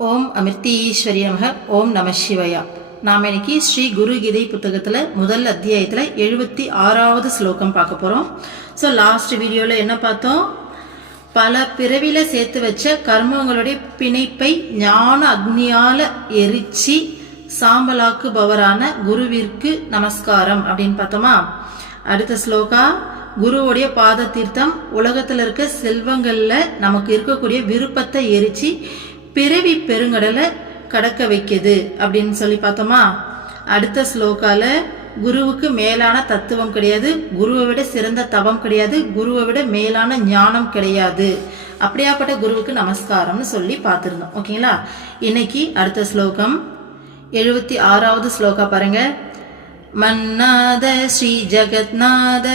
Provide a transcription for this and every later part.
ஓம் அமிர்தீஸ்வரி நமக. ஓம் நம சிவயா. நாம் இன்னைக்கு ஸ்ரீ குரு கீதை புத்தகத்தில் முதல் அத்தியாயத்தில் 76வது ஸ்லோகம் பார்க்க போகிறோம். ஸோ லாஸ்ட் வீடியோவில் என்ன பார்த்தோம்? பல பிறவியில் சேர்த்து வச்ச கர்மங்களுடைய பிணைப்பை ஞான அக்னியால் எரிச்சு சாம்பலாக்குபவரான குருவிற்கு நமஸ்காரம் அப்படின்னு பார்த்தோமா. அடுத்த ஸ்லோகா, குருவுடைய பாத தீர்த்தம் உலகத்தில் இருக்க செல்வங்களில் நமக்கு இருக்கக்கூடிய விருப்பத்தை எரிச்சு பிறவி பெருங்கடலை கடக்க வைக்குது அப்படின்னு சொல்லி பார்த்தோமா. அடுத்த ஸ்லோகால குருவுக்கு மேலான தத்துவம் கிடையாது, குருவை விட சிறந்த தவம் கிடையாது, குருவை விட மேலான ஞானம் கிடையாது, அப்படியாப்பட்ட குருவுக்கு நமஸ்காரம்னு சொல்லி பார்த்துருந்தோம். ஓகேங்களா. இன்னைக்கு அடுத்த ஸ்லோகம் 76வது ஸ்லோகா பாருங்க. மன்னாத ஸ்ரீ ஜகத்நாத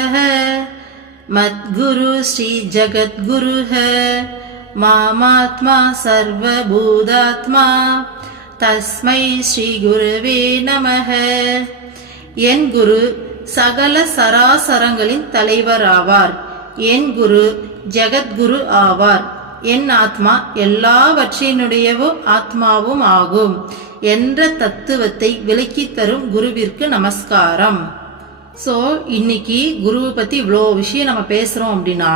மத்குரு ஸ்ரீ ஜகத்குரு மாமாத்மா சர்வபூதாத்மா தஸ்மை ஸ்ரீ குருவே நமஹ. என் குரு சகல சராசரங்களின் தலைவர் ஆவார். என் குரு ஜெகத்குரு ஆவார். என் ஆத்மா எல்லாவற்றினுடையவும் ஆத்மாவும் ஆகும் என்ற தத்துவத்தை விளக்கி தரும் குருவிற்கு நமஸ்காரம். ஸோ இன்னைக்கு குருவை பற்றி இவ்வளோ விஷயம் நம்ம பேசுகிறோம் அப்படின்னா,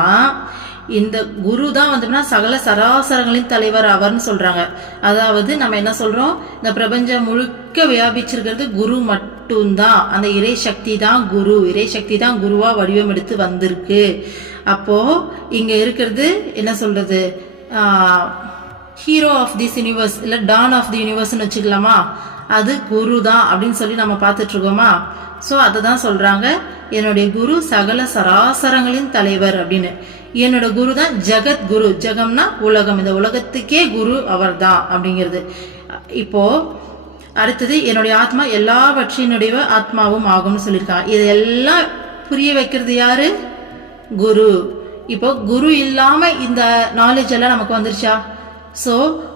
இந்த குரு தான் வந்துன்னா சகல சராசரங்களின் தலைவர் அவர்னு சொல்றாங்க. அதாவது நம்ம என்ன சொல்றோம், இந்த பிரபஞ்சம் முழுக்க வியாபிச்சிருக்கிறது குரு மட்டும்தான். அந்த இறை சக்தி தான் குரு, இறை சக்தி தான் குருவா வடிவம் எடுத்து வந்திருக்கு. அப்போ இங்க இருக்கிறது என்ன சொல்றது, ஹீரோ ஆஃப் திஸ் யூனிவர்ஸ் இல்ல டான் ஆஃப் தி யூனிவர்ஸ்னு வச்சுக்கலாமா, அது குரு தான் அப்படின்னு சொல்லி நம்ம பார்த்துட்டு இருக்கோமா. ஸோ அதை தான் சொல்றாங்க, என்னுடைய குரு சகல சராசரங்களின் தலைவர் அப்படின்னு. என்னோட குரு தான் ஜெகத் குரு. ஜெகம்னா உலகம், இந்த உலகத்துக்கே குரு அவர் தான் அப்படிங்கிறது. இப்போ அடுத்தது, என்னுடைய ஆத்மா எல்லாவற்றினுடைய ஆத்மாவும் ஆகும்னு சொல்லியிருக்காங்க. இதெல்லாம் புரிய வைக்கிறது யாரு? குரு. இப்போ குரு இல்லாம இந்த நாலேஜ் எல்லாம் நமக்கு வந்துருச்சா? ஸோ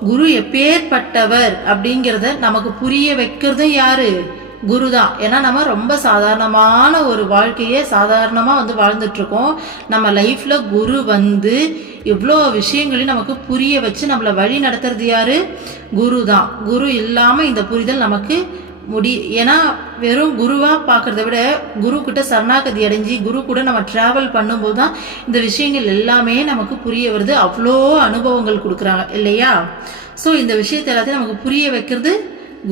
குரு எப்பேற்பட்டவர் அப்படிங்கிறத நமக்கு புரிய வைக்கிறதும் யாரு? குரு தான். ஏன்னா நம்ம ரொம்ப சாதாரணமான ஒரு வாழ்க்கையே சாதாரணமா வாழ்ந்துட்டு இருக்கோம். நம்ம லைஃப்ல குரு இவ்வளோ விஷயங்களையும் நமக்கு புரிய வச்சு நம்மளை வழி நடத்துறது யாரு? குரு தான். குரு இல்லாம இந்த புரிதல் நமக்கு ஏன்னா வெறும் குருவா பாக்குறத விட குரு கிட்ட சரணாகதி அடைஞ்சி குரு கூட நம்ம டிராவல் பண்ணும்போது தான் இந்த விஷயங்கள் எல்லாமே நமக்கு புரிய வருது. அவ்வளோ அனுபவங்கள் கொடுக்குறாங்க இல்லையா. ஸோ இந்த விஷயத்தை எல்லாத்தையும் நமக்கு புரிய வைக்கிறது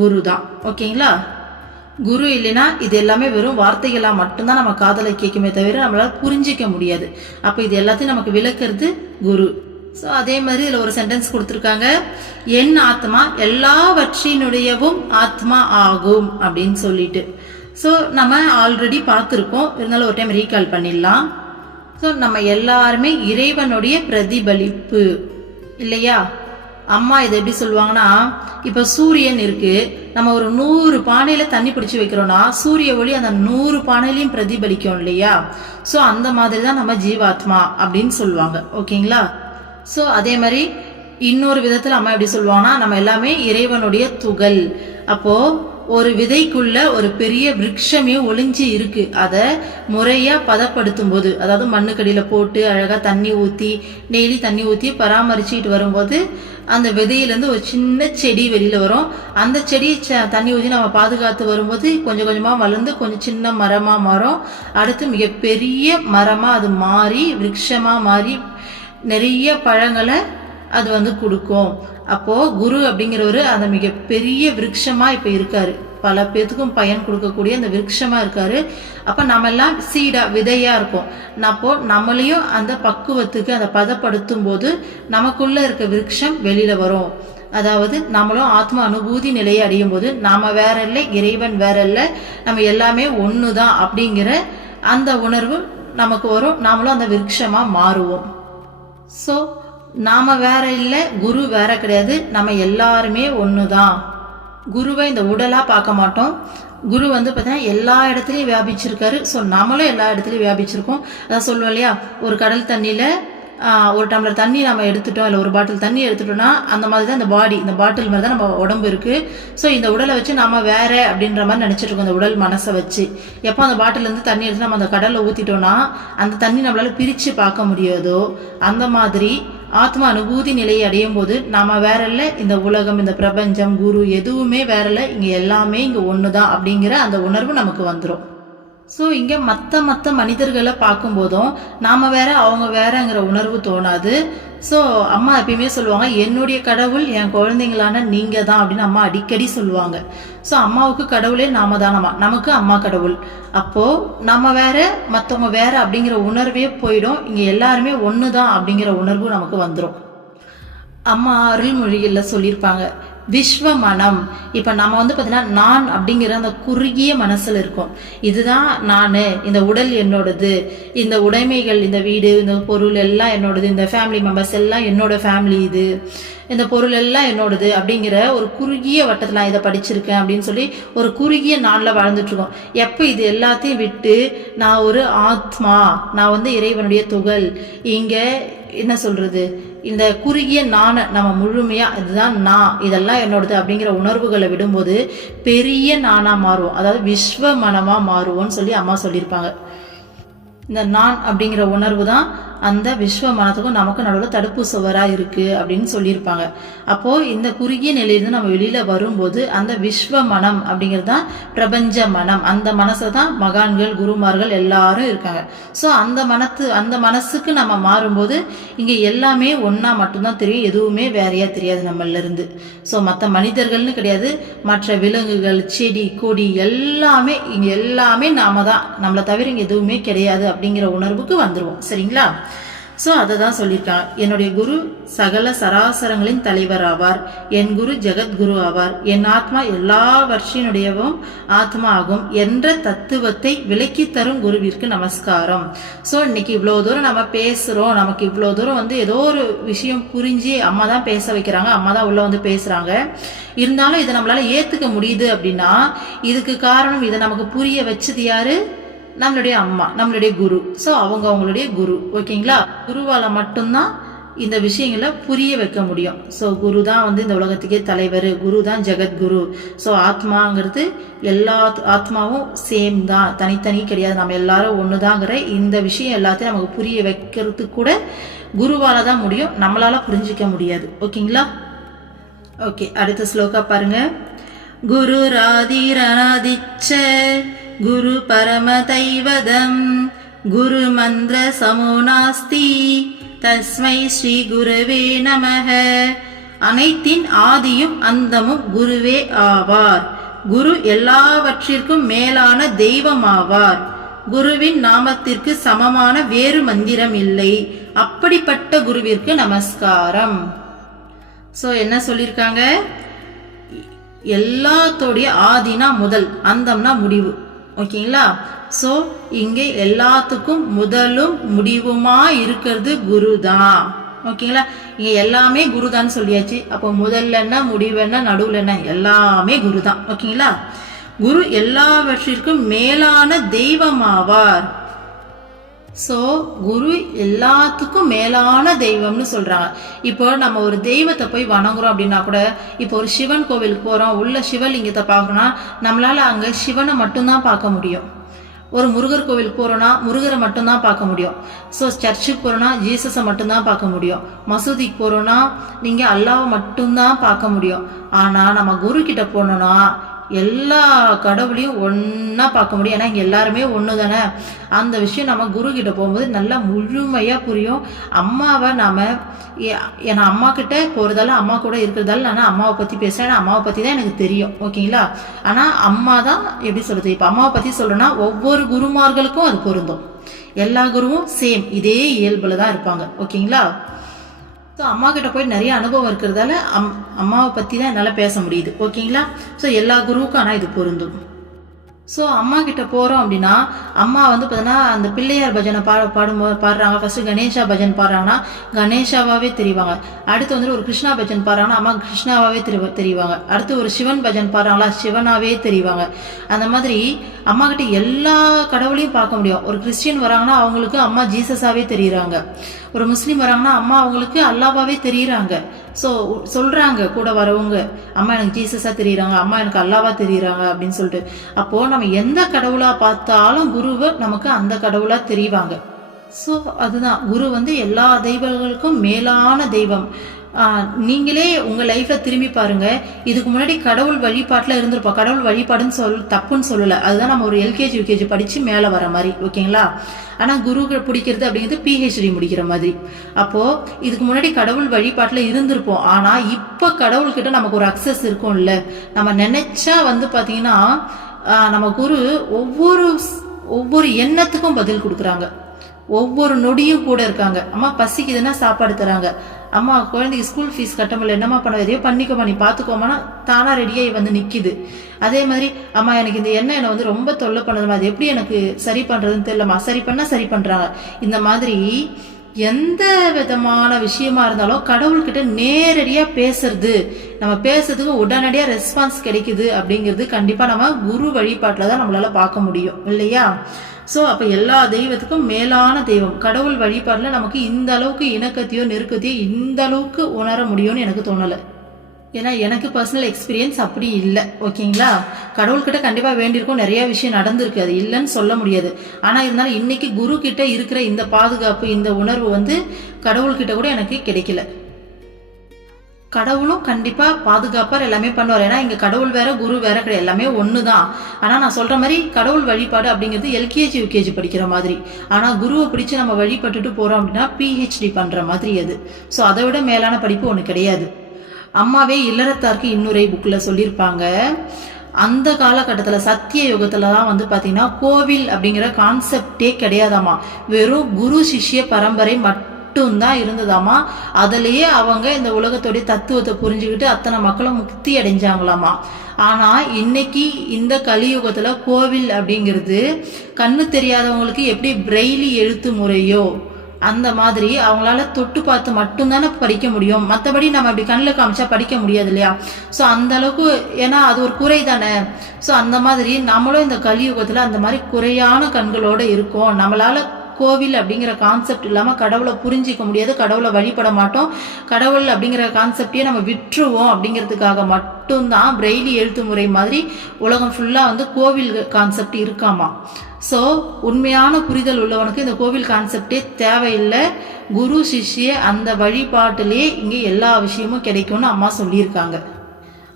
குரு தான். ஓகேங்களா. குரு இல்லைன்னா இது எல்லாமே வெறும் வார்த்தைகளா மட்டும்தான் நம்ம காதலை கேட்குமே தவிர நம்மளால புரிஞ்சிக்க முடியாது. அப்ப இது எல்லாத்தையும் நமக்கு விளக்குறது குரு. ஸோ அதே மாதிரி இதுல ஒரு சென்டென்ஸ் கொடுத்துருக்காங்க, என் ஆத்மா எல்லாவற்றினுடையவும் ஆத்மா ஆகும் அப்படின்னு சொல்லிட்டு. ஸோ நம்ம ஆல்ரெடி பார்த்துருக்கோம், இருந்தாலும் ஒரு டைம் ரீகால் பண்ணிடலாம். ஸோ நம்ம எல்லாருமே இறைவனுடைய பிரதிபலிப்பு இல்லையா. அம்மா இதை எப்படி சொல்லுவாங்கன்னா, இப்ப சூரியன் இருக்கு, நம்ம ஒரு 100 பானையில தண்ணி பிடிச்சு வைக்கிறோம்னா சூரிய ஒளி அந்த 100 பானையிலையும் பிரதிபலிக்கும் இல்லையா. ஸோ அந்த மாதிரி தான் நம்ம ஜீவாத்மா அப்படின்னு சொல்லுவாங்க. ஓகேங்களா. ஸோ அதே மாதிரி இன்னொரு விதத்துல அம்மா எப்படி சொல்லுவாங்கன்னா, நம்ம எல்லாமே இறைவனுடைய துகள். அப்போ ஒரு விதைக்குள்ள ஒரு பெரிய விருட்சமே ஒளிஞ்சு இருக்கு. அதை முறையா பதப்படுத்தும் போது, அதாவது மண்ணுக்கடியில போட்டு அழகா தண்ணி ஊத்தி டெய்லி தண்ணி ஊத்தி பராமரிச்சுட்டு வரும்போது அந்த விதையிலேருந்து ஒரு சின்ன செடி வெளியில வரும். அந்த செடியை தண்ணி ஊற்றி நம்ம பாதுகாத்து வரும்போது கொஞ்சம் கொஞ்சமா வளர்ந்து கொஞ்சம் சின்ன மரமா மாறும். அடுத்து மிகப்பெரிய மரமா அது மாறி விருட்சமா மாறி நிறைய பழங்களை அது கொடுக்கும். அப்போ குரு அப்படிங்கிறவரு அந்த மிகப்பெரிய விருட்சமா இப்ப இருக்காரு, பல பேத்துக்கும் பயன் கொடுக்கக்கூடிய அந்த விருட்சமா இருக்காரு. அப்ப நம்ம எல்லாம் சீடா விதையா இருக்கும். அப்போ நம்மளையும் அந்த பக்குவத்துக்கு அந்த பதப்படுத்தும் போது நமக்குள்ள இருக்க விருட்சம் வெளியில வரும். அதாவது நம்மளும் ஆத்ம அனுபூதி நிலையை அடையும் போது நாம வேற இல்லை, இறைவன் வேற இல்லை, நம்ம எல்லாமே ஒண்ணுதான் அப்படிங்கிற அந்த உணர்வு நமக்கு வரும். நாமளும் அந்த விருட்சமா மாறுவோம். ஸோ நாம வேற இல்லை, குரு வேற கிடையாது, நம்ம எல்லாருமே ஒண்ணுதான். குருவை இந்த உடலா பார்க்க மாட்டோம். குரு பார்த்தீங்கன்னா எல்லா இடத்துலயும் வியாபிச்சிருக்காரு. ஸோ நம்மளும் எல்லா இடத்துலயும் வியாபிச்சிருக்கோம். அதான் சொல்லுவோம் இல்லையா, ஒரு கடல் தண்ணியில ஒரு டம்ளர் தண்ணி நம்ம எடுத்துட்டோம், இல்லை ஒரு பாட்டில் தண்ணி எடுத்துட்டோம்னா அந்த மாதிரி தான் இந்த பாடி, இந்த பாட்டில் மாதிரி தான் நம்ம உடம்பு இருக்கு. ஸோ இந்த உடலை வச்சு நாம வேற அப்படின்ற மாதிரி நினைச்சிட்டு இருக்கோம், இந்த உடல் மனசை வச்சு. எப்போ அந்த பாட்டில் இருந்து தண்ணி எடுத்து நம்ம அந்த கடல்ல ஊத்திட்டோம்னா அந்த தண்ணி நம்மளால பிரிச்சு பார்க்க முடியாதோ, அந்த மாதிரி ஆத்ம அனுபூதி நிலையை அடையும் போது நாம வேற இல்ல, இந்த உலகம், இந்த பிரபஞ்சம், குரு எதுவுமே வேற இல்ல, இங்க எல்லாமே இங்க ஒண்ணுதான் அப்படிங்கிற அந்த உணர்வு நமக்கு வந்துடும். ஸோ இங்கே மற்ற மனிதர்களை பார்க்கும்போதும் நாம் வேற அவங்க வேறங்கிற உணர்வு தோணாது. ஸோ அம்மா எப்பயுமே சொல்லுவாங்க, என்னுடைய கடவுள் என் குழந்தைங்களான நீங்கள் தான் அப்படின்னு அம்மா அடிக்கடி சொல்லுவாங்க. ஸோ அம்மாவுக்கு கடவுளே நாம தானம்மா, நமக்கு அம்மா கடவுள். அப்போது நம்ம வேற மற்றவங்க வேற அப்படிங்கிற உணர்வே போயிடும். இங்கே எல்லாருமே ஒன்று தான் அப்படிங்கிற உணர்வு நமக்கு வந்துடும். அம்மா அருள்மொழிகளில் சொல்லியிருப்பாங்க, விஸ்வ மனம். இப்போ நம்ம பார்த்தீங்கன்னா நான் அப்படிங்கிற அந்த குறுகிய மனசில் இருக்கும். இதுதான் நான், இந்த உடல் என்னோடது, இந்த உடைமைகள், இந்த வீடு, இந்த பொருள் எல்லாம் என்னோடது, இந்த ஃபேமிலி மெம்பர்ஸ் எல்லாம் என்னோட ஃபேமிலி, இது இந்த பொருள் எல்லாம் என்னோடது அப்படிங்கிற ஒரு குறுகிய வட்டத்தில் நான் இதை படிச்சிருக்கேன் அப்படின்னு சொல்லி ஒரு குறுகிய நாளில் வாழ்ந்துட்டுருக்கோம். எப்போ இது எல்லாத்தையும் விட்டு நான் ஒரு ஆத்மா, நான் இறைவனுடைய துகள், இங்கே என்ன சொல்கிறது, இந்த குறுகிய நானை நம்ம முழுமையாக இதுதான் நான், இதெல்லாம் என்னோடது அப்படிங்கிற உணர்வுகளை விடும்போது பெரிய நானாக மாறுவோம். அதாவது விஸ்வ மனமாக மாறுவோம்னு சொல்லி அம்மா சொல்லியிருப்பாங்க. இந்த நான் அப்படிங்கிற உணர்வு தான் அந்த விஸ்வ மனத்துக்கும் நமக்கு நடுவில் தடுப்பு சுவராக இருக்குது அப்படின்னு சொல்லியிருப்பாங்க. அப்போது இந்த குறுகிய நிலையிலிருந்து நம்ம வெளியில் வரும்போது அந்த விஸ்வ மனம் அப்படிங்கிறது தான் பிரபஞ்ச மனம். அந்த மனசை தான் மகான்கள், குருமார்கள் எல்லாரும் இருக்காங்க. ஸோ அந்த மனசுக்கு நம்ம மாறும்போது இங்கே எல்லாமே ஒன்றா மட்டும்தான் தெரியும், எதுவுமே வேறையாக தெரியாது நம்மளிருந்து. ஸோ மற்ற மனிதர்கள்னு கிடையாது, மற்ற விலங்குகள், செடி, கொடி எல்லாமே இங்கே எல்லாமே நாம தான், நம்மளை தவிர இங்கே எதுவுமே கிடையாது அப்படிங்கிற உணர்வுக்கு வந்துடுவோம். சரிங்களா? ஸோ அதை தான் சொல்லியிருக்காங்க, என்னுடைய குரு சகல சராசரங்களின் தலைவர் ஆவார், என் குரு ஜெகத்குரு ஆவார், என் ஆத்மா எல்லாவற்றினுடையவும் ஆத்மா ஆகும் என்ற தத்துவத்தை விளக்கி தரும் குருவிற்கு நமஸ்காரம். ஸோ இன்னைக்கு இவ்வளோ தூரம் நம்ம பேசுகிறோம், நமக்கு இவ்வளோ தூரம் ஏதோ ஒரு விஷயம் புரிஞ்சு அம்மா தான் பேச வைக்கிறாங்க, அம்மா தான் உள்ளே பேசுகிறாங்க. இருந்தாலும் இதை நம்மளால் ஏற்றுக்க முடியுது அப்படின்னா இதுக்கு காரணம், இதை நமக்கு புரிய வச்சது யாரு? நம்மளுடைய அம்மா, நம்மளுடைய குரு. ஸோ அவங்களுடைய குரு. ஓகேங்களா? குருவால் மட்டும்தான் இந்த விஷயங்களை புரிய வைக்க முடியும். ஸோ குரு தான் இந்த உலகத்துக்கே தலைவர், குரு தான் ஜெகத்குரு. ஸோ ஆத்மாங்கிறது எல்லா ஆத்மாவும் சேம் தான், தனித்தனி கிடையாது, நம்ம எல்லாரும் ஒன்று தாங்கிற இந்த விஷயம் எல்லாத்தையும் நமக்கு புரிய வைக்கிறதுக்கு கூட குருவால தான் முடியும், நம்மளால புரிஞ்சிக்க முடியாது. ஓகேங்களா? ஓகே, அடுத்த ஸ்லோகா பாருங்க. குரு ராதிரநாதிச்ச குரு பரமதைவதம் குரு மந்திர சமோ நாஸ்தி தஸ்மை ஸ்ரீ குருவே நமஹ. அனைத்தின் ஆதியும் அந்தமும் குருவே ஆவார். குரு எல்லாவற்றிற்கும் மேலான தெய்வம் ஆவார். குருவின் நாமத்திற்கு சமமான வேறு மந்திரம் இல்லை. அப்படிப்பட்ட குருவிற்கு நமஸ்காரம். ஸோ என்ன சொல்லியிருக்காங்க? எல்லாத்தோடைய ஆதினா முதல், அந்தம்னா முடிவு. ஓகேங்களா? ஸோ இங்கே எல்லாத்துக்கும் முதலும் முடிவுமா இருக்கிறது குரு தான். ஓகேங்களா? இங்கே எல்லாமே குரு தான் சொல்லியாச்சு. அப்போ முதல்ல என்ன, முடிவு என்ன, நடுவில் என்ன, எல்லாமே குரு தான். ஓகேங்களா? குரு எல்லாவற்றிற்கும் மேலான தெய்வமாவார். ஸோ குரு எல்லாத்துக்கும் மேலான தெய்வம்னு சொல்றாங்க. இப்போ நம்ம ஒரு தெய்வத்தை போய் வணங்குறோம் அப்படின்னா கூட, இப்போ ஒரு சிவன் கோவிலுக்கு போறோம், உள்ள சிவலிங்கத்தை பார்க்கணும்னா நம்மளால அங்க சிவனை மட்டும்தான் பார்க்க முடியும். ஒரு முருகர் கோவிலுக்கு போறோம்னா முருகரை மட்டும்தான் பார்க்க முடியும். ஸோ சர்ச்சுக்கு போறோம்னா ஜீசஸை மட்டும்தான் பார்க்க முடியும். மசூதிக்கு போறோம்னா நீங்க அல்லாவை மட்டும்தான் பார்க்க முடியும். ஆனா நம்ம குரு கிட்ட போனோம்னா எல்லா கடவுளையும் ஒன்றா பார்க்க முடியும். ஏன்னா இங்கே எல்லாருமே ஒன்று தானே. அந்த விஷயம் நம்ம குரு கிட்ட போகும்போது நல்லா முழுமையாக புரியும். அம்மாவை நாம், ஏன்னா அம்மா கிட்ட போகிறதால, அம்மா கூட இருக்கிறதால நான் அம்மாவை பற்றி பேசுகிறேன், ஏன்னா அம்மாவை பற்றி தான் எனக்கு தெரியும். ஓகேங்களா? ஆனால் அம்மா தான் எப்படி சொல்கிறது, இப்போ அம்மாவை பற்றி சொல்கிறேன்னா ஒவ்வொரு குருமார்களுக்கும் அது பொருந்தும். எல்லா குருவும் சேம் இதே இயல்பில் தான் இருப்பாங்க. ஓகேங்களா? ஸோ அம்மா கிட்ட போய் நிறைய அனுபவம் இருக்கிறதால அம்மாவை பற்றி தான் என்னால் பேச முடியுது. ஓகேங்களா? ஸோ எல்லா குருவுக்கும் ஆனால் இது பொருந்தும். ஸோ அம்மா கிட்ட போகிறோம் அப்படின்னா அம்மா பார்த்தீங்கன்னா அந்த பிள்ளையார் பஜனை பாடுறாங்க. ஃபர்ஸ்ட் கணேஷா பஜன் பாடுறாங்கன்னா கணேஷாவாகவே தெரிவாங்க. அடுத்து ஒரு கிருஷ்ணா பஜன் பாடுறாங்கன்னா அம்மா கிருஷ்ணாவாகவே தெரிவாங்க. அடுத்து ஒரு சிவன் பஜன் பாடுறாங்களா சிவனாவே தெரிவாங்க. அந்த மாதிரி அம்மா கிட்ட எல்லா கடவுளையும் பார்க்க முடியும். ஒரு கிறிஸ்டியன் வராங்கன்னா அவங்களுக்கு அம்மா ஜீசஸாவே தெரியுறாங்க. ஒரு முஸ்லீம் வராங்கன்னா அம்மா அவங்களுக்கு அல்லாவாவே தெரியுறாங்க. ஸோ சொல்றாங்க கூட வரவங்க, அம்மா எனக்கு ஜீசஸா தெரியுறாங்க, அம்மா எனக்கு அல்லாவா தெரியுறாங்க அப்படின்னு சொல்லிட்டு. அப்போ நம்ம எந்த கடவுளா பார்த்தாலும் குருவை நமக்கு அந்த கடவுளா தெரிவாங்க. ஸோ அதுதான் குரு வந்து எல்லா தெய்வங்களுக்கும் மேலான தெய்வம். நீங்களே உங்கள் லைஃப்பில் திரும்பி பாருங்கள். இதுக்கு முன்னாடி கடவுள் வழிபாட்டில் இருந்திருப்போம். கடவுள் வழிபாடுன்னு தப்புன்னு சொல்லலை. அதுதான் நம்ம ஒரு எல்கேஜி யூகேஜி படித்து மேலே வர மாதிரி, ஓகேங்களா? ஆனால் குரு பிடிக்கிறது அப்படிங்கிறது பிஹெச்டி முடிக்கிற மாதிரி. அப்போது இதுக்கு முன்னாடி கடவுள் வழிபாட்டில் இருந்திருப்போம். ஆனால் இப்போ கடவுள்கிட்ட நமக்கு ஒரு அக்சஸ் இருக்கும்ல. நம்ம நினைச்சா வந்து பார்த்தீங்கன்னா நம்ம குரு ஒவ்வொரு எண்ணத்துக்கும் பதில் கொடுக்குறாங்க. ஒவ்வொரு நொடியும் கூட இருக்காங்க. அம்மா பசிக்குதுன்னா சாப்பாடு தராங்க. அம்மா குழந்தைக்கு ஸ்கூல் ஃபீஸ் கட்ட முடியல, என்னம்மா பண்ண, எதையோ பண்ணிக்கோமா, நீ பார்த்துக்கோமானா தானா ரெடியாகி வந்து நிற்கிது. அதே மாதிரி அம்மா எனக்கு இந்த எண்ணெய் என்னை வந்து ரொம்ப தொல்லை பண்ணதுமா, அது எப்படி எனக்கு சரி பண்ணுறதுன்னு தெரியலம்மா, சரி பண்ணால் சரி பண்ணுறாங்க. இந்த மாதிரி எந்த விதமான விஷயமா இருந்தாலும் கடவுள்கிட்ட நேரடியாக பேசுறது, நம்ம பேசுறதுக்கு உடனடியாக ரெஸ்பான்ஸ் கிடைக்குது அப்படிங்கிறது கண்டிப்பாக நம்ம குரு வழிபாட்டில் தான் நம்மளால பார்க்க முடியும், இல்லையா? ஸோ அப்போ எல்லா தெய்வத்துக்கும் மேலான தெய்வம். கடவுள் வழிபாட்டில் நமக்கு இந்த அளவுக்கு இணக்கத்தையோ நெருக்கத்தையோ இந்த அளவுக்கு உணர முடியும்னு எனக்கு தோணலை. ஏன்னா எனக்கு பர்சனல் எக்ஸ்பீரியன்ஸ் அப்படி இல்லை, ஓகேங்களா? கடவுள்கிட்ட கண்டிப்பாக வேண்டியிருக்கும், நிறைய விஷயம் நடந்திருக்கு, அது இல்லைன்னு சொல்ல முடியாது. ஆனால் இருந்தாலும் இன்னைக்கு குரு கிட்ட இருக்கிற இந்த பாதுகாப்பு, இந்த உணர்வு வந்து கடவுள்கிட்ட கூட எனக்கு கிடைக்கல. கடவுளும் கண்டிப்பா பாதுகாப்பார், எல்லாமே பண்ணுவார். ஏன்னா இங்க கடவுள் வேற குரு வேற கிடையாது, எல்லாமே ஒண்ணுதான். ஆனா நான் சொல்ற மாதிரி கடவுள் வழிபாடு அப்படிங்கிறது எல்கேஜி யூகேஜி படிக்கிற மாதிரி. ஆனா குருவை பிடிச்சு நம்ம வழிபட்டுட்டு போறோம் அப்படின்னா பிஹெச்டி பண்ற மாதிரி அது. ஸோ அதை விட மேலான படிப்பு ஒன்று கிடையாது. அம்மாவே இல்லறத்தாருக்கு இன்னுரை புக்கில் சொல்லியிருப்பாங்க. அந்த காலகட்டத்தில் சத்திய யுகத்துல தான் வந்து பார்த்தீங்கன்னா கோவில் அப்படிங்கிற கான்செப்டே கிடையாதாமா. வெறும் குரு சிஷ்ய பரம்பரை மட்டும்தான் இருந்ததாமா. அதுலயே அவங்க இந்த உலகத்தோடைய தத்துவத்தை புரிஞ்சுக்கிட்டு அத்தனை மக்களும் முக்தி அடைஞ்சாங்களாமா. ஆனா இன்னைக்கு இந்த கலியுகத்துல கோவில் அப்படிங்கிறது கண்ணு தெரியாதவங்களுக்கு எப்படி பிரெய்லி எழுத்து முறையோ அந்த மாதிரி அவங்களால தொட்டு பார்த்து மட்டும்தானே படிக்க முடியும். மற்றபடி நம்ம அப்படி கண்ணில் காமிச்சா படிக்க முடியாது இல்லையா? ஸோ அந்த அளவுக்கு, ஏன்னா அது ஒரு குறை தானே. ஸோ அந்த மாதிரி நம்மளும் இந்த கலியுகத்துல அந்த மாதிரி குறையான கண்களோட இருக்கோம். நம்மளால கோவில் அப்படிங்கிற கான்செப்ட் இல்லாமல் கடவுளை புரிஞ்சிக்க முடியாது, கடவுளை வழிபட மாட்டோம், கடவுள் அப்படிங்கிற கான்செப்டையே நம்ம விட்டுருவோம். அப்படிங்கிறதுக்காக மட்டும்தான் பிரெய்லி எழுத்து முறை மாதிரி உலகம் ஃபுல்லாக வந்து கோவில் கான்செப்ட் இருக்காமா. ஸோ உண்மையான புரிதல் உள்ளவனுக்கு இந்த கோவில் கான்செப்டே தேவையில்லை. குரு சிஷ்ய அந்த வழிபாட்டிலே இங்கே எல்லா விஷயமும் கிடைக்கும்னு அம்மா சொல்லியிருக்காங்க.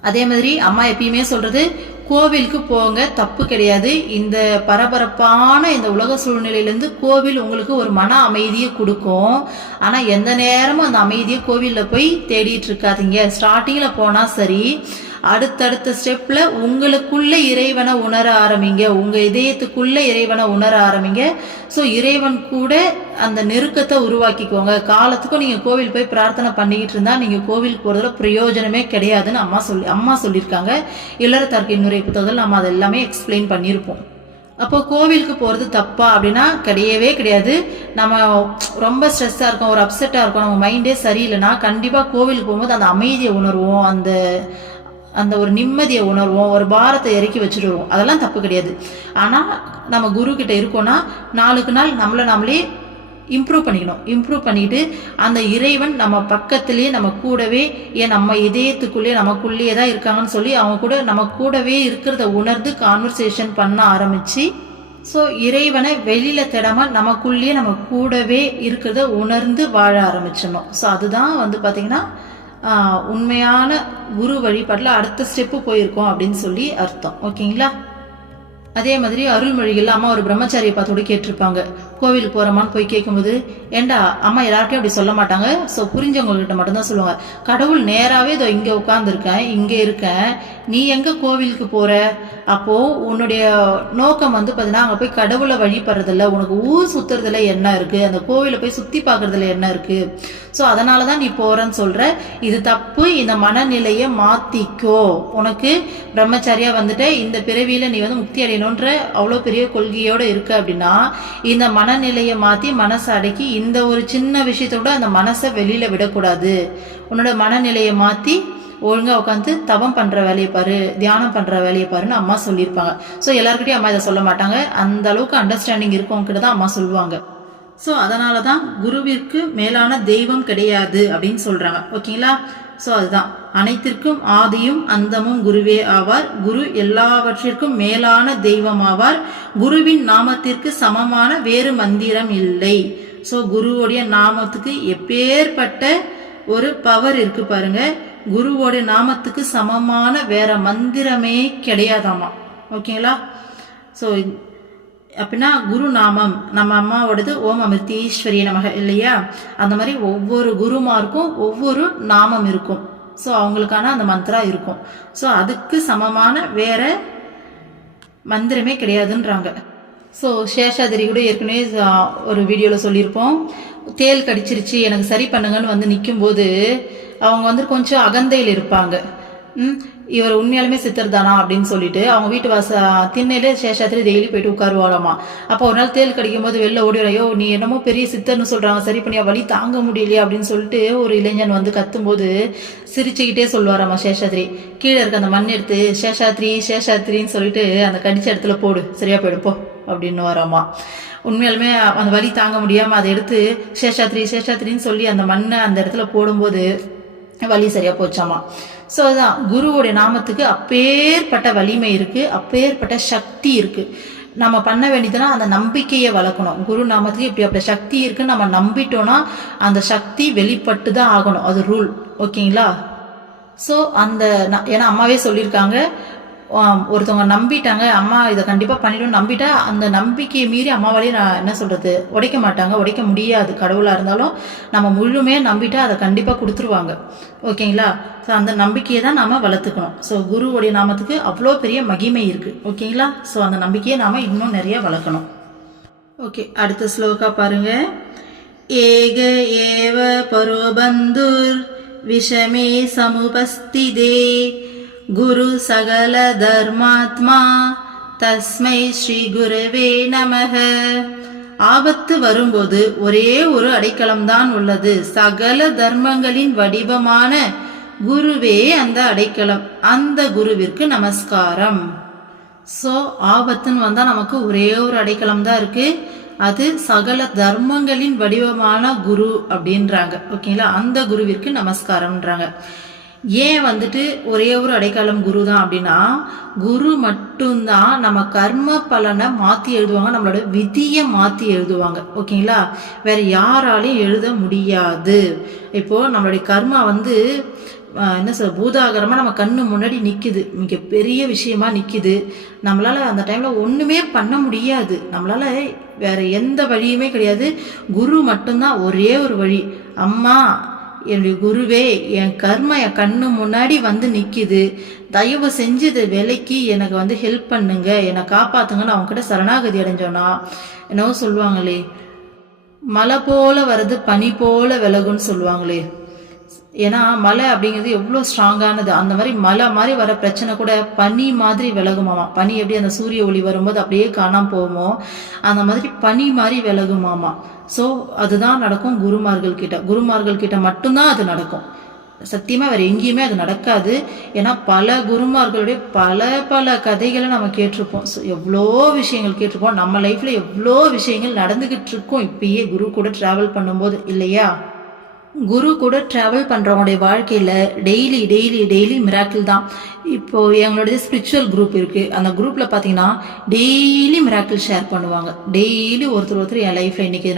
அதே மாதிரி அம்மா எப்பயுமே சொல்றது, கோவிலுக்கு போங்க, தப்பு கிடையாது. இந்த பரபரப்பான இந்த உலக சூழ்நிலையிலேருந்து கோவில் உங்களுக்கு ஒரு மன அமைதியை கொடுக்கும். ஆனால் எந்த நேரமும் அந்த அமைதியை கோவிலில் போய் தேடிட்டு இருக்காதீங்க. ஸ்டார்டிங்கில் போனால் சரி, அடுத்தடுத்த ஸ்டெப்ல உங்களுக்குள்ள இறைவனை உணர ஆரம்பிங்க, உங்க இதயத்துக்குள்ள இறைவனை உணர ஆரம்பிங்க. ஸோ இறைவன் கூட அந்த நெருக்கத்தை உருவாக்கிக்கோங்க. காலத்துக்கும் நீங்க கோவில் போய் பிரார்த்தனை பண்ணிக்கிட்டு இருந்தா நீங்க கோவிலுக்கு போறதுல பிரயோஜனமே கிடையாதுன்னு அம்மா சொல்லியிருக்காங்க. இல்லறத்தார்க்கு இன்னுரை புத்தகத்தில் நம்ம அதை எல்லாமே எக்ஸ்பிளைன் பண்ணியிருப்போம். அப்போ கோவிலுக்கு போகிறது தப்பா அப்படின்னா கிடையவே கிடையாது. நம்ம ரொம்ப ஸ்ட்ரெஸ்ஸாக இருக்கோம், ஒரு அப்செட்டாக இருக்கோம், நம்ம மைண்டே சரியில்லைன்னா கண்டிப்பாக கோவிலுக்கு போகும்போது அந்த அமைதியை உணர்வோம், அந்த ஒரு நிம்மதியை உணர்வோம், ஒரு பாரத்தை இறக்கி வச்சுட்டு வருவோம். அதெல்லாம் தப்பு கிடையாது. ஆனால் நம்ம குரு கிட்ட இருக்கோம்னா நாளுக்கு நாள் நம்மளே இம்ப்ரூவ் பண்ணிக்கணும். இம்ப்ரூவ் பண்ணிட்டு அந்த இறைவன் நம்ம பக்கத்திலேயே நம்ம கூடவே, ஏன் நம்ம இதயத்துக்குள்ளேயே நமக்குள்ளேயே தான் இருக்காங்கன்னு சொல்லி அவங்க கூட நம்ம கூடவே இருக்கிறத உணர்ந்து கான்வர்சேஷன் பண்ண ஆரம்பிச்சு, ஸோ இறைவனை வெளியில தேடாம நமக்குள்ளேயே நம்ம கூடவே இருக்கிறத உணர்ந்து வாழ ஆரம்பிச்சிடணும். ஸோ அதுதான் வந்து பார்த்தீங்கன்னா உண்மையான குரு வழிபாட்டில் அடுத்த ஸ்டெப்பு போயிருக்கோம் அப்படின்னு சொல்லி அர்த்தம், ஓகேங்களா? அதே மாதிரி அருள்மொழிகள் அம்மா ஒரு பிரம்மச்சாரியை பார்த்தோட கேட்டிருப்பாங்க, கோவிலுக்கு போகிறோமான்னு போய் கேட்கும்போது, ஏண்டா அம்மா எல்லார்ட்டையும் அப்படி சொல்ல மாட்டாங்க, ஸோ புரிஞ்சவங்ககிட்ட மட்டும்தான் சொல்லுவாங்க. கடவுள் நேராகவே இதோ இங்கே உட்காந்துருக்கேன், இங்கே இருக்கேன், நீ எங்கே கோவிலுக்கு போகிற? அப்போது உன்னுடைய நோக்கம் வந்து பார்த்தீங்கன்னா அங்கே போய் கடவுளை வழிபடுறதில்ல, உனக்கு ஊர் சுற்றுறதுல என்ன இருக்குது, அந்த கோவிலை போய் சுற்றி பார்க்குறதுல என்ன இருக்குது? ஸோ அதனால தான் நீ போகிறன்னு சொல்கிற. இது தப்பு. இந்த மனநிலையை மாற்றிக்கோ. உனக்கு பிரம்மச்சாரியாக வந்துட்டு இந்த பிறவியில் நீ வந்து முக்தி அடையணுன்ற அவ்வளோ பெரிய கொள்கையோடு இருக்க அப்படின்னா இந்த மனநிலையை மாற்றி மனசை அடக்கி இந்த ஒரு சின்ன விஷயத்தோட அந்த மனசை வெளியில் விடக்கூடாது. உன்னோட மனநிலையை மாற்றி ஒழுங்காக உட்காந்து தவம் பண்ணுற வேலையை பாரு, தியானம் பண்ணுற வேலையை பாருன்னு அம்மா சொல்லியிருப்பாங்க. ஸோ எல்லாருக்கிட்டையும் அம்மா இதை சொல்ல மாட்டாங்க, அந்த அளவுக்கு அண்டர்ஸ்டாண்டிங் இருக்கவங்ககிட்ட தான் அம்மா சொல்லுவாங்க. ஸோ அதனால தான் குருவிற்கு மேலான தெய்வம் கிடையாது அப்படின்னு சொல்கிறாங்க, ஓகேங்களா? ஸோ அதுதான் அனைத்திற்கும் ஆதியும் அந்தமும் குருவே ஆவார். குரு எல்லாவற்றிற்கும் மேலான தெய்வம் ஆவார். குருவின் நாமத்திற்கு சமமான வேறு மந்திரம் இல்லை. ஸோ குருவோடைய நாமத்துக்கு எப்பேற்பட்ட ஒரு பவர் இருக்கு பாருங்க. குருவோடைய நாமத்துக்கு சமமான வேற மந்திரமே கிடையாதாமா. ஓகேங்களா? ஸோ அப்படின்னா குரு நாமம் நம்ம அம்மாவோடது ஓம் அமிர்தீஸ்வரி நமக இல்லையா? அந்த மாதிரி ஒவ்வொரு குருமாருக்கும் ஒவ்வொரு நாமம் இருக்கும். ஸோ அவங்களுக்கான அந்த மந்திரா இருக்கும். ஸோ அதுக்கு சமமான வேற மந்திரமே கிடையாதுன்றாங்க. ஸோ சேஷாதிரி கூட ஏற்கனவே ஒரு வீடியோவில் சொல்லியிருப்போம். தேல் கடிச்சிருச்சு எனக்கு சரி பண்ணுங்கன்னு வந்து நிற்கும்போது அவங்க வந்து கொஞ்சம் அகந்தையில் இருப்பாங்க. இவர் உண்மையாலுமே சித்தர் தானா அப்படின்னு சொல்லிட்டு அவங்க வீட்டு திண்ணையில சேஷாத்திரி டெய்லி போயிட்டு உட்காருவாளாமா. அப்போ ஒரு நாள் தேல் கடிக்கும் போது வெளில ஓடிவையோ நீ என்னமோ பெரிய சித்தர்னு சொல்றாங்க, சரி பண்ணியா, வலி தாங்க முடியலையா அப்படின்னு சொல்லிட்டு ஒரு இளைஞன் வந்து கத்தும்போது சிரிச்சுக்கிட்டே சொல்லுவாராமா சேஷாத்திரி, கீழே இருக்க அந்த மண் எடுத்து சேஷாத்திரின்னு சொல்லிட்டு அந்த கடிச்ச இடத்துல போடு, சரியா போயிடுப்போ அப்படின்னு வராமா. உண்மையாலுமே அந்த வலி தாங்க முடியாம அதை எடுத்து சேஷாத்திரின்னு சொல்லி அந்த மண்ணை அந்த இடத்துல போடும்போது வலி சரியா போச்சாமா. ஸோ அதுதான் குருவோடைய நாமத்துக்கு அப்பேற்பட்ட வலிமை இருக்கு, அப்பேற்பட்ட சக்தி இருக்கு. நம்ம பண்ண வேண்டியதுன்னா அந்த நம்பிக்கையை வளர்க்கணும். குரு நாமத்துக்கு இப்படி அப்படி சக்தி இருக்குன்னு நம்ம நம்பிட்டோம்னா அந்த சக்தி வெளிப்பட்டு தான் ஆகணும். அது ரூல். ஓகேங்களா? ஸோ அந்த ஏன்னா அம்மாவே சொல்லியிருக்காங்க, ஒருத்தவங்க நம்பிட்டாங்க அம்மா இதை கண்டிப்பாக பண்ணிடும் நம்பிட்டா அந்த நம்பிக்கையை மீறி அம்மாவாலேயே நான் என்ன சொல்கிறது உடைக்க மாட்டாங்க, உடைக்க முடியாது. கடவுளாக இருந்தாலும் நம்ம முழுமையாக நம்பிட்டா அதை கண்டிப்பாக கொடுத்துருவாங்க. ஓகேங்களா? ஸோ அந்த நம்பிக்கையை தான் நாம் வளர்த்துக்கணும். ஸோ குருவுடைய நாமத்துக்கு அவ்வளோ பெரிய மகிமை இருக்குது. ஓகேங்களா? ஸோ அந்த நம்பிக்கையை நாம் இன்னும் நிறைய வளர்க்கணும். ஓகே, அடுத்த ஸ்லோகா பாருங்க. ஏக ஏவ பரோபந்துர் விஷமே சமுபஸ்திதே குரு சகல தர்மாத்மா தஸ்மை ஸ்ரீ குருவே நமக. ஆபத்து வரும்போது ஒரே ஒரு அடைக்கலம்தான் உள்ளது. சகல தர்மங்களின் வடிவமான குருவே அந்த அடைக்கலம். அந்த குருவிற்கு நமஸ்காரம். ஸோ ஆபத்துன்னு வந்தா நமக்கு ஒரே ஒரு அடைக்கலம் தான் இருக்கு. அது சகல தர்மங்களின் வடிவமான குரு அப்படின்றாங்க. ஓகேங்களா? அந்த குருவிற்கு நமஸ்காரம்ன்றாங்க. ஏன் வந்துட்டு ஒரே ஒரு அடைக்காலம் குரு தான் அப்படின்னா, குரு மட்டும்தான் நம்ம கர்ம பலனை மாற்றி எழுதுவாங்க, நம்மளோட விதியை மாற்றி எழுதுவாங்க. ஓகேங்களா? வேற யாராலையும் எழுத முடியாது. இப்போ நம்மளுடைய கர்மா வந்து என்ன சொல்ற பூதாகரமாக நம்ம கண்ணு முன்னாடி நிற்குது, மிக பெரிய விஷயமா நிற்குது. நம்மளால அந்த டைமில் ஒன்றுமே பண்ண முடியாது. நம்மளால வேற எந்த வழியுமே கிடையாது. குரு மட்டும்தான் ஒரே ஒரு வழி. அம்மா என்னுடைய குருவே, என் கர்ம என் கண்ணு முன்னாடி வந்து நிற்கிது, தயவு செஞ்சு இதை விலைக்கு எனக்கு வந்து ஹெல்ப் பண்ணுங்க, என்னை காப்பாத்துங்கன்னு அவங்ககிட்ட சரணாகதி அடைஞ்சோன்னா என்னவோ சொல்லுவாங்களே, மலை போல வர்றது பனி போல விலகுன்னு சொல்லுவாங்களே. ஏன்னா மலை அப்படிங்கிறது எவ்வளோ ஸ்ட்ராங்கானது. அந்த மாதிரி மலை மாதிரி வர பிரச்சனை கூட பனி மாதிரி விலகுமாமா. பனி எப்படி அந்த சூரிய ஒளி வரும்போது அப்படியே காணாமல் போகுமோ அந்த மாதிரி பனி மாதிரி விலகுமாமா. ஸோ அதுதான் நடக்கும் குருமார்கள் கிட்ட மட்டும்தான் அது நடக்கும். சத்தியமாக வேறு எங்கேயுமே அது நடக்காது. ஏன்னா பல குருமார்களுடைய பல கதைகளை நம்ம கேட்டிருப்போம். ஸோ எவ்வளோ விஷயங்கள் கேட்டிருப்போம். நம்ம லைஃப்பில் எவ்வளோ விஷயங்கள் நடந்துக்கிட்டு இருக்கோம் இப்பயே குரு கூட ட்ராவல் பண்ணும்போது, இல்லையா? குரு கூட ட்ராவல் பண்ணுறவங்களுடைய வாழ்க்கையில் டெய்லி மிராக்கிள் தான். இப்போது எங்களுடைய ஸ்பிரிச்சுவல் குரூப் இருக்குது. அந்த குரூப்பில் பார்த்தீங்கன்னா டெய்லி மிராக்கிள் ஷேர் பண்ணுவாங்க. டெய்லி ஒருத்தர் என் லைஃப்பில் இன்றைக்கி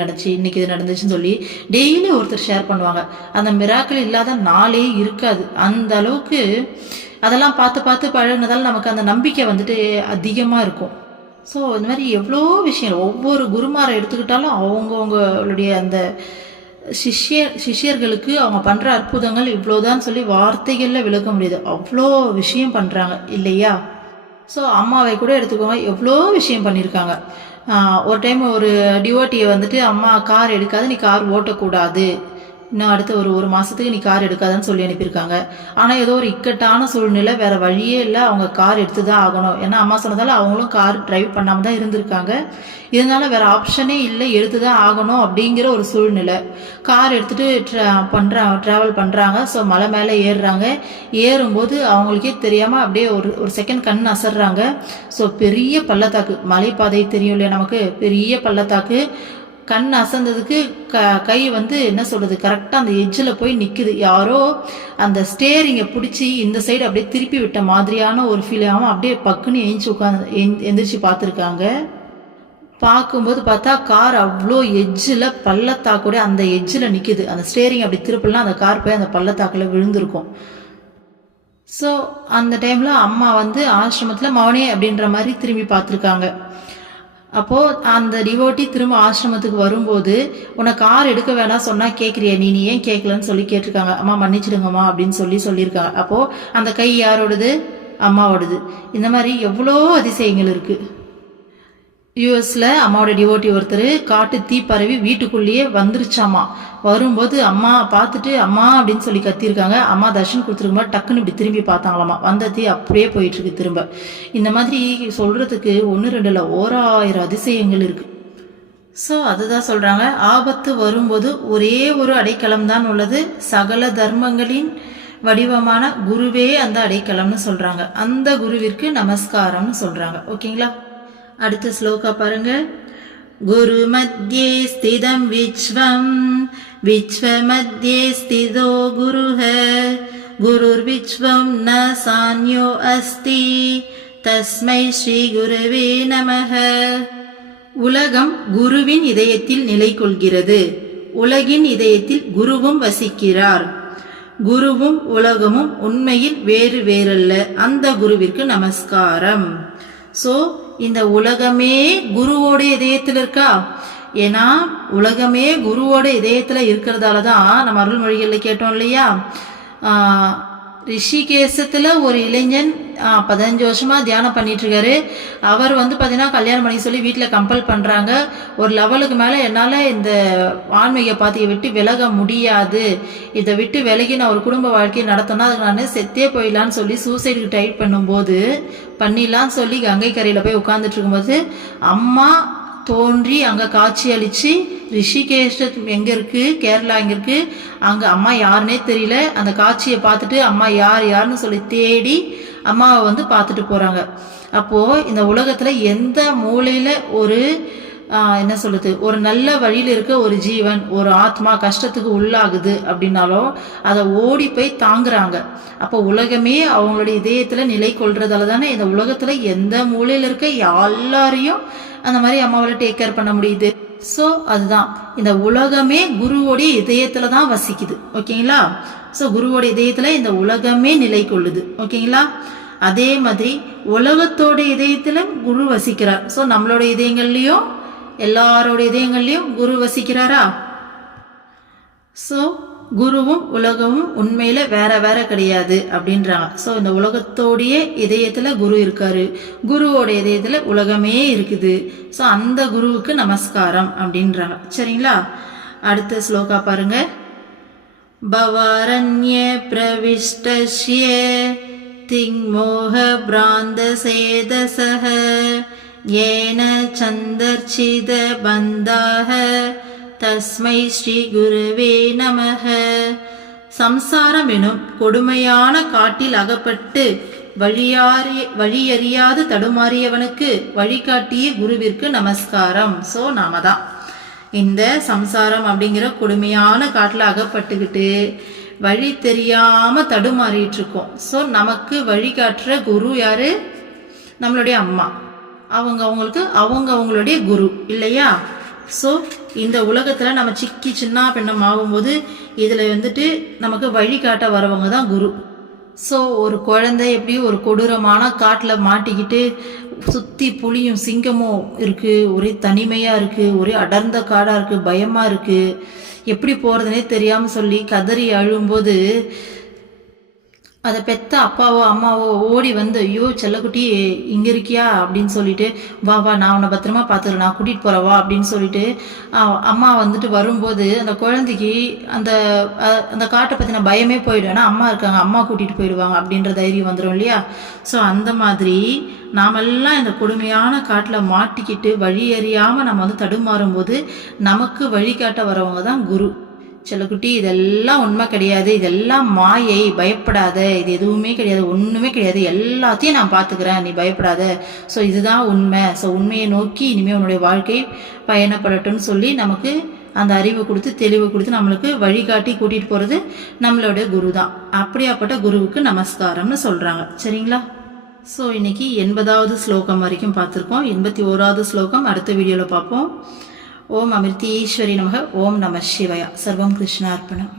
இது நடந்துச்சுன்னு சொல்லி டெய்லி ஒருத்தர் ஷேர் பண்ணுவாங்க. அந்த மிராக்கிள் இல்லாத நாளே இருக்காது. அந்த அளவுக்கு அதெல்லாம் பார்த்து பழகினதால் நமக்கு அந்த நம்பிக்கை வந்துட்டு அதிகமாக இருக்கும். ஸோ இந்த மாதிரி எவ்வளோ விஷயங்கள் ஒவ்வொரு குருமாரை எடுத்துக்கிட்டாலும் அவங்கவுங்களுடைய அந்த சிஷ்யர்களுக்கு அவங்க பண்ணுற அற்புதங்கள் இவ்வளோதான் சொல்லி வார்த்தைகளில் விளக்க முடியாது. அவ்வளோ விஷயம் பண்ணுறாங்க, இல்லையா? ஸோ அம்மாவை கூட எடுத்துக்கோங்க, எவ்வளோ விஷயம் பண்ணியிருக்காங்க. ஒரு டைம் ஒரு டிவோட்டியை வந்துட்டு அம்மா கார் எடுக்காது, நீ கார் ஓட்டக்கூடாது, இன்னும் அடுத்த ஒரு மாதத்துக்கு நீ கார் எடுக்காதுன்னு சொல்லி அனுப்பியிருக்காங்க. ஆனால் ஏதோ ஒரு இக்கட்டான சூழ்நிலை, வேறு வழியே இல்லை, அவங்க கார் எடுத்து தான் ஆகணும். ஏன்னா அம்மா சொன்னதால அவங்களும் கார் டிரைவ் பண்ணாமல் தான் இருந்திருக்காங்க. இருந்தாலும் வேறு ஆப்ஷனே இல்லை, எடுத்து தான் ஆகணும் அப்படிங்கிற ஒரு சூழ்நிலை. கார் எடுத்துகிட்டு ட்ராவல் பண்ணுறாங்க. ஸோ மலை மேலே ஏறும்போது அவங்களுக்கே தெரியாமல் அப்படியே ஒரு செகண்ட் கண் அசர்றாங்க. ஸோ பெரிய பள்ளத்தாக்கு, மலைப்பாதை தெரியும் இல்லையா நமக்கு, பெரிய பள்ளத்தாக்கு, கண் அசந்ததுக்கு கை வந்து என்ன சொல்கிறது கரெக்டாக அந்த எட்ஜில் போய் நிற்குது. யாரோ அந்த ஸ்டேரிங்கை பிடிச்சி இந்த சைடு அப்படியே திருப்பி விட்ட மாதிரியான ஒரு ஃபீல் ஆகும். அப்படியே பக்குன்னு எந்திரிச்சு பார்த்துருக்காங்க. பார்க்கும்போது பார்த்தா கார் அவ்வளோ எட்ஜில் பள்ளத்தாக்கூட அந்த எட்ஜில் நிற்கிது. அந்த ஸ்டேரிங் அப்படி திருப்பலாம் அந்த கார் போய் அந்த பள்ளத்தாக்கில் விழுந்திருக்கும். ஸோ அந்த டைமில் அம்மா வந்து ஆசிரமத்தில் மவனே அப்படின்ற மாதிரி திரும்பி பார்த்துருக்காங்க. அப்போது அந்த டிவோட்டி திரும்ப ஆசிரமத்துக்கு வரும்போது உன்னை கார் எடுக்க வேணாம் சொன்னால் கேட்குறியா நீ ஏன் கேட்கலன்னு சொல்லி கேட்டிருக்காங்க. அம்மா மன்னிச்சிடுங்கம்மா அப்படின்னு சொல்லியிருக்காங்க. அப்போது அந்த கை யாரோடது? அம்மாவோடது. இந்த மாதிரி எவ்வளோ அதிசயங்கள் இருக்குது. யூஎஸில் அம்மாவோட டிவோட்டி ஒருத்தர் காட்டு தீ பரவி வீட்டுக்குள்ளேயே வந்துருச்சாமா. வரும்போது அம்மா பார்த்துட்டு அம்மா அப்படின்னு சொல்லி கத்திருக்காங்க. அம்மா தர்ஷன் கொடுத்துருக்கும்போது டக்குன்னு இப்படி திரும்பி பார்த்தாங்களாமா. வந்த தீ அப்படியே போயிட்டுருக்கு திரும்ப. இந்த மாதிரி சொல்கிறதுக்கு 1-2 இல்லை 1000 அதிசயங்கள் இருக்குது. ஸோ அதுதான் சொல்கிறாங்க, ஆபத்து வரும்போது ஒரே ஒரு அடைக்கலம் தான் உள்ளது, சகல தர்மங்களின் வடிவமான குருவே அந்த அடைக்கலம்னு சொல்கிறாங்க. அந்த குருவிற்கு நமஸ்காரம்னு சொல்கிறாங்க. ஓகேங்களா? அடுத்த ஸ்லோகா பாருங்க. குரு மத்தியே ஸ்திதம் விஸ்வம் விஸ்வ மத்தியே ஸ்திதோ குருஹ குருர் விஸ்வம் ந சான்யோ அஸ்தி தஸ்மை ஸ்ரீ குருவே நமஹ. உலகம் குருவின் இதயத்தில் நிலை கொள்கிறது. உலகின் இதயத்தில் குருவும் வசிக்கிறார். குருவும் உலகமும் உண்மையில் வேறு வேறல்ல. அந்த குருவிற்கு நமஸ்காரம். ஸோ இந்த உலகமே குருவோட இதயத்தில் இருக்கா? ஏன்னா உலகமே குருவோட இதயத்தில் இருக்கிறதால தான் நம்ம அருள்மொழிகளில் கேட்டோம் இல்லையா, ரிஷிகேசத்தில் ஒரு இளைஞன் 15 வருஷமா தியானம் பண்ணிட்டு இருக்காரு. அவர் வந்து பார்த்தீங்கன்னா கல்யாணம் பண்ணி சொல்லி வீட்டில் கம்பல் பண்ணுறாங்க. ஒரு லெவலுக்கு மேலே என்னால் இந்த ஆன்மீக பாதையை விட்டு விலக முடியாது, இதை விட்டு விலகி நான் ஒரு குடும்ப வாழ்க்கையை நடத்தணும், அதுக்கு நான் செத்தே போயிடலான்னு சொல்லி சூசைடுக்கு ட்ரை பண்ணிடலான்னு சொல்லி கங்கை கரையில் போய் உட்காந்துட்டு இருக்கும்போது அம்மா தோன்றி அங்கே காட்சி அளித்து, ரிஷிகேஷ் எங்கே இருக்குது, கேரளா எங்கே இருக்குது, அங்கே அம்மா யாருன்னே தெரியல. அந்த காட்சியை பார்த்துட்டு அம்மா யாருன்னு சொல்லி தேடி அம்மாவை வந்து பார்த்துட்டு போகிறாங்க. அப்போது இந்த உலகத்தில் எந்த மூலையில் ஒரு என்ன சொல்லுது ஒரு நல்ல வழியில் இருக்க ஒரு ஜீவன், ஒரு ஆத்மா கஷ்டத்துக்கு உள்ளாகுது அப்படின்னாலும் அதை ஓடி போய் தாங்குறாங்க. அப்போ உலகமே அவங்களுடைய இதயத்தில் நிலை கொள்றதால தானே இந்த உலகத்தில் எந்த மூலையில் இருக்க எல்லாரையும் அந்த மாதிரி அம்மாவால் டேக் கேர் பண்ண முடியுது. ஸோ அதுதான், இந்த உலகமே குருவோடைய இதயத்துல தான் வசிக்குது. ஓகேங்களா? ஸோ குருவோட இதயத்துல இந்த உலகமே நிலை கொள்ளுது. ஓகேங்களா? அதே மாதிரி உலகத்தோட இதயத்துல குரு வசிக்கிறார். ஸோ நம்மளோட இதயங்கள்லயும் எல்லாரோட இதயங்கள்லயும் குரு வசிக்கிறாரா? ஸோ குருவும் உலகமும் உண்மையில வேற வேற கிடையாது அப்படின்றாங்க. ஸோ இந்த உலகத்தோடைய இதயத்துல குரு இருக்காரு, குருவோட இதயத்துல உலகமே இருக்குது. ஸோ அந்த குருவுக்கு நமஸ்காரம் அப்படின்றாங்க. சரிங்களா? அடுத்த ஸ்லோகா பாருங்க. பவாரண்ய பிரவிஷ்டஸ்ய திங்மோக பிராந்த சேதசஹ ஏன சந்தர்ச்சித பந்தாக தஸ்மை ஸ்ரீ குருவே நமஹ. சம்சாரம் எனும் கொடுமையான காட்டில் அகப்பட்டு வழியறியாது தடுமாறியவனுக்கு வழிகாட்டிய குருவிற்கு நமஸ்காரம். ஸோ நாம தான் இந்த சம்சாரம் அப்படிங்கிற கொடுமையான காட்டில் அகப்பட்டுக்கிட்டு வழி தெரியாம தடுமாறிட்டு இருக்கோம். ஸோ நமக்கு வழிகாட்டுற குரு யாரு? நம்மளுடைய அம்மா. அவங்களுடைய குரு இல்லையா? ஸோ இந்த உலகத்தில் நம்ம சின்ன பின்னம் ஆகும்போது இதில் வந்துட்டு நமக்கு வழிகாட்ட வரவங்க தான் குரு. ஸோ ஒரு குழந்தை எப்படி ஒரு கொடூரமான காட்டில் மாட்டிக்கிட்டு சுற்றி புலியும் சிங்கமும் இருக்குது, ஒரே தனிமையாக இருக்குது, ஒரே அடர்ந்த காடாக இருக்குது, பயமாக இருக்குது, எப்படி போகிறதுனே தெரியாமல் சொல்லி கதறி அழும்போது அதை பெத்த அப்பாவோ அம்மாவோ ஓடி வந்து ஐயோ செல்லக்குட்டி இங்கே இருக்கியா அப்படின்னு சொல்லிட்டு வா நான் உன்னை பத்திரமா பார்த்துக்கிறேன், நான் கூட்டிகிட்டு போகிறவா அப்படின்னு சொல்லிட்டு அம்மா வந்துட்டு வரும்போது அந்த குழந்தைக்கு அந்த காட்டை பற்றின பயமே போயிடும். ஏன்னா அம்மா இருக்காங்க, அம்மா கூட்டிகிட்டு போயிடுவாங்க அப்படின்ற தைரியம் வந்துடும் இல்லையா? ஸோ அந்த மாதிரி நாமெல்லாம் இந்த கொடுமையான காட்டில் மாட்டிக்கிட்டு வழி அறியாமல் நம்ம வந்து தடுமாறும் போது நமக்கு வழிகாட்ட வரவங்க தான் குரு. செல்லக்குட்டி, இதெல்லாம் உண்மை கிடையாது, இதெல்லாம் மாயை, பயப்படாத, இது எதுவுமே கிடையாது, ஒன்றுமே கிடையாது, எல்லாத்தையும் நான் பார்த்துக்கிறேன், நீ பயப்படாத. ஸோ இதுதான் உண்மை. ஸோ உண்மையை நோக்கி இனிமேல் உன்னுடைய வாழ்க்கை பயணப்படட்டும்னு சொல்லி நமக்கு அந்த அறிவை கொடுத்து தெளிவை கொடுத்து நம்மளுக்கு வழிகாட்டி கூட்டிகிட்டு போகிறது நம்மளுடைய குரு தான். அப்படியாப்பட்ட குருவுக்கு நமஸ்காரம்னு சொல்கிறாங்க. சரிங்களா? ஸோ இன்னைக்கு 80வது ஸ்லோகம் வரைக்கும் பார்த்துருக்கோம். 81வது ஸ்லோகம் அடுத்த வீடியோவில் பார்ப்போம். ஓம் அமிர்தீஸ்வரி நமக. ஓம் நம சிவாய. சர்வம் கிருஷ்ணார்ப்பணம்.